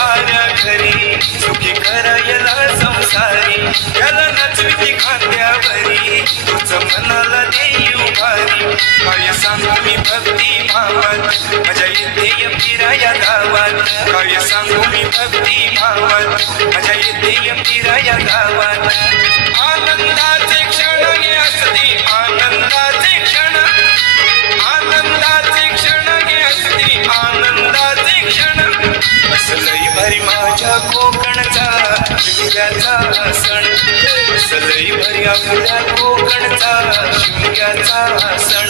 साऱ्या घरी सुखी करायला संसारी याला नचविती खांद्यावरी तुझं मनाला देई उभारी काय सांगू मी भक्ती भावात मजा येते फिराया गावात काय सांगू मी भक्ती भावात मजा येते फिराया गावात आनंदाचे क्षण हे असती आनंदाचे क्षण आनंदाचे क्षण हे असती आनंदाचे क्षण असलई भरी माझ्या कोकणचा शिमग्याचा सण असलई भरी आपल्या कोकणचा शिमग्याचा सण